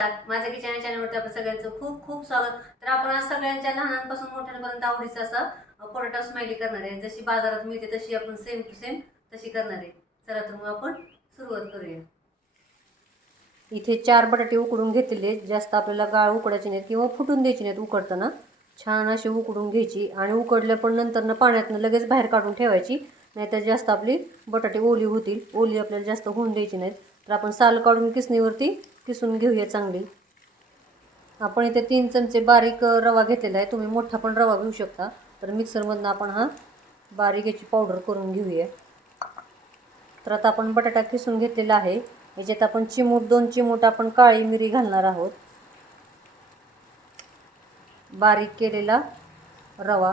माझ्या किचन चॅनलवरती आपण सगळ्यांचं खूप खूप स्वागत. तर आपण आज सगळ्यांच्या लहानांपासून मोठ्यांपर्यंत आवडीचं असं पोटॅटो स्माइली करणार आहे. जशी बाजारात मिळते तशी आपण सेम टू सेम तशी करणार आहे. चला तर मग आपण सुरुवात करूया. इथे चार बटाटे उकडून घेतलेले आहेत. जास्त आपल्याला गाळ उकडायचे नाहीत किंवा फुटून द्यायची नाहीत उकडताना. छान अशी उकडून घ्यायची आणि उकडल्या पण नंतरनं पाण्यातनं लगेच बाहेर काढून ठेवायची. नाहीतर जास्त आपली बटाटे ओली होतील. ओली आपल्याला जास्त होऊन द्यायची नाहीत. तर आपण साल काढून किसणीवरती किसून घेऊया चांगली. आपण इथे तीन चमचे बारीक रवा घेतलेला आहे. तुम्ही मोठा पण रवा घेऊ शकता. तर मिक्सरमधनं आपण हा बारीक याची पावडर करून घेऊया. तर आता आपण बटाटा किसून घेतलेला आहे. याच्यात आपण चिमूट दोन चिमूट आपण काळी मिरी घालणार आहोत. बारीक केलेला रवा.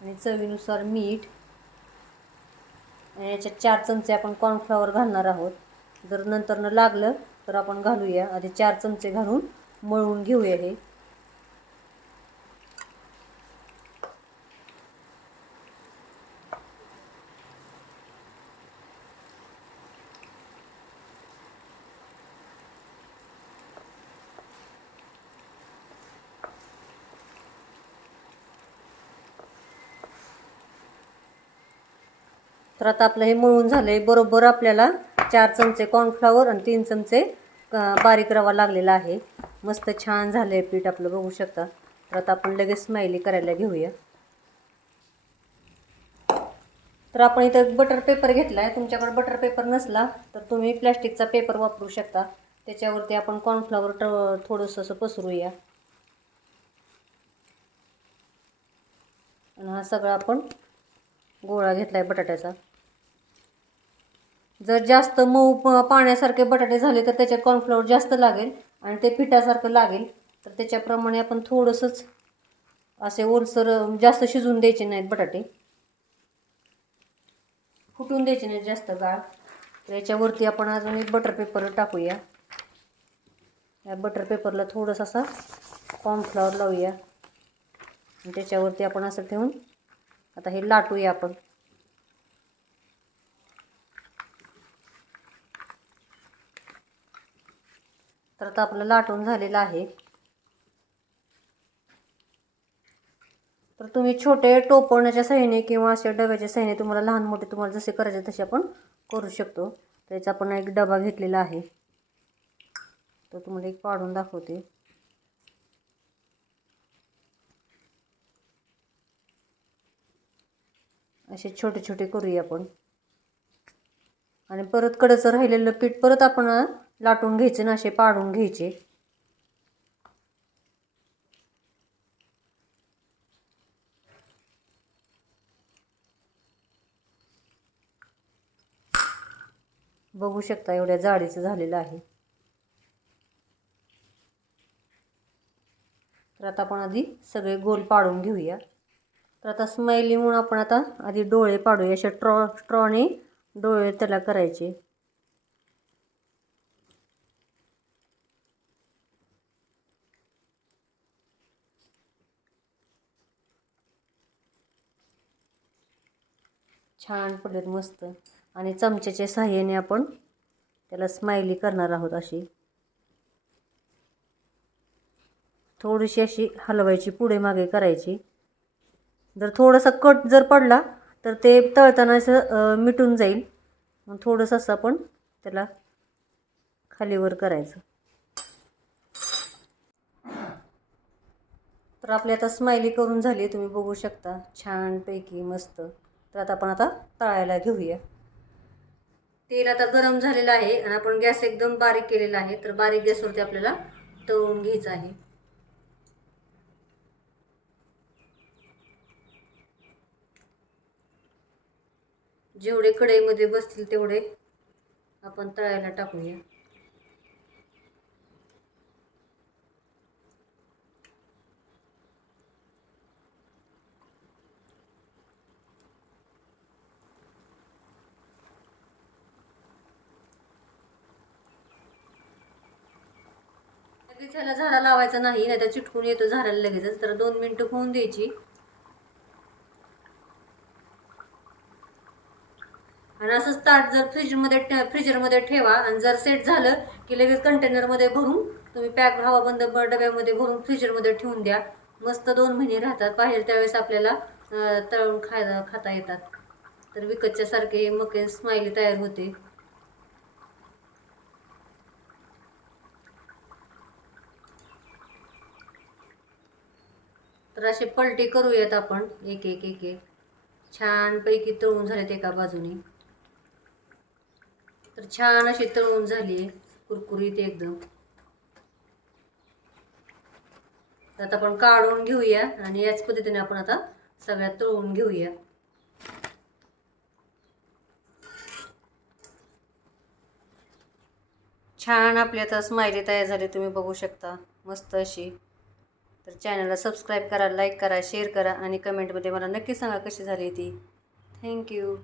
आणि चवीनुसार मीठ. आणि याच्यात चार चमचे आपण कॉर्नफ्लॉवर घालणार आहोत. जर नंतरनं लागलं तर आपण घालूया. आधी चार चमचे घालून मळून घेऊया हे. तर आता आपलं हे मळून झालं आहे बरोबर आपल्याला चार चमचे कॉर्नफ्लॉवर आणि तीन चमचे बारीक रवा लागलेला आहे. मस्त छान झालं आहे पीठ आपलं बघू शकता. तर आता आपण लगेच स्मायली करायला घेऊया. तर आपण इथं बटर पेपर घेतला आहे तुमच्याकडे बटर पेपर नसला तर तुम्ही प्लॅस्टिकचा पेपर वापरू शकता. त्याच्यावरती आपण कॉर्नफ्लॉवर ट थोडंसं असं पसरूया. आणि हा सगळा आपण गोळा घेतला आहे बटाट्याचा. जर जास्त मऊ पाण्यासारखे बटाटे झाले तर त्याच्यात कॉर्नफ्लॉवर जास्त लागेल आणि ते पिठासारखं लागेल. तर त्याच्याप्रमाणे आपण थोडंसंच असे ओलसर जास्त शिजून द्यायचे नाहीत बटाटे. फुटून द्यायचे नाहीत जास्त गाळ तर याच्यावरती आपण अजून एक बटर पेपर टाकूया. या बटर पेपरला थोडंसं असा कॉर्नफ्लॉवर लावूया. त्याच्यावरती आपण असं ठेवून आता हे लाटूया आपण. तर आता आपलं लाटून झालेलं आहे. तर तुम्ही छोटे टोपवण्याच्या सहाय्याने किंवा अशा डब्याच्या सहाय्याने तुम्हाला लहान मोठे तुम्हाला जसे करायचे तसे आपण करू शकतो. त्याचा आपण एक डबा घेतलेला आहे. तर तुम्हाला एक पाडून दाखवते. असे छोटे छोटे करूया आपण. आणि परत कडचं राहिलेलं पीठ परत आपण लाटून घ्यायचे ना असे पाडून घ्यायचे. बघू शकता एवढ्या जाडीचं झालेलं आहे. तर आता आपण आधी सगळे गोल पाडून घेऊया. तर आता स्माइली म्हणून आपण आता आधी डोळे पाडूया. अशा ट्रॉ स्ट्रॉने डोळे त्याला करायचे. छान पडलेत मस्त. आणि चमच्याच्या साह्याने आपण त्याला स्माइली करणार आहोत अशी. थोडीशी अशी हलवायची पुढे मागे करायची. जर थोडासा कट जर पडला तर ते तळताना असं मिटून जाईल. मग थोडंसं असं आपण त्याला खालीवर करायचं. तर आपली आता स्माइली करून झाली तुम्ही बघू शकता. छानपैकी मस्त. तर आता आपण आता तळायला घेऊया. तेल आता गरम झालेलं आहे आणि आपण गॅस एकदम बारीक केलेला आहे. तर बारीक गॅसवरती आपल्याला तळून घ्यायचं आहे. जेवढे कढईमध्ये बसतील तेवढे आपण तळायला टाकूया. लगेच ह्याला झाडा लावायचा नाही नाही तर चिटकून येतो झाडाला लगेचच. तर दोन मिनटं होऊन द्यायची. आणि असंच ताट जर फ्रीजमध्ये फ्रीजरमध्ये ठेवा आणि जर सेट झालं की लगेच कंटेनरमध्ये भरून तुम्ही पॅक हवाबंद बंद डब्यामध्ये भरून फ्रीजरमध्ये ठेवून द्या. मस्त दोन महिने राहतात. बाहेर त्यावेळेस आपल्याला तळून खायला खाता येतात. तर विकतच्या सारखे मके स्माइली तयार होते. तर असे पलटी करूयात आपण. एक एक एक एक. छानपैकी तळून झालेत एका बाजूने. तर छान अशी तळून झाली कुरकुरीत एकदम. तर आता आपण काढून घेऊया आणि याच पद्धतीने आपण आता सगळ्यात तळून घेऊया. छान आपली आता स्माइली तयार झाली तुम्ही बघू शकता. मस्त अशी. तर चॅनलला सबस्क्राईब करा लाईक करा शेअर करा आणि कमेंटमध्ये मला नक्की सांगा कशी झाली ती. थँक्यू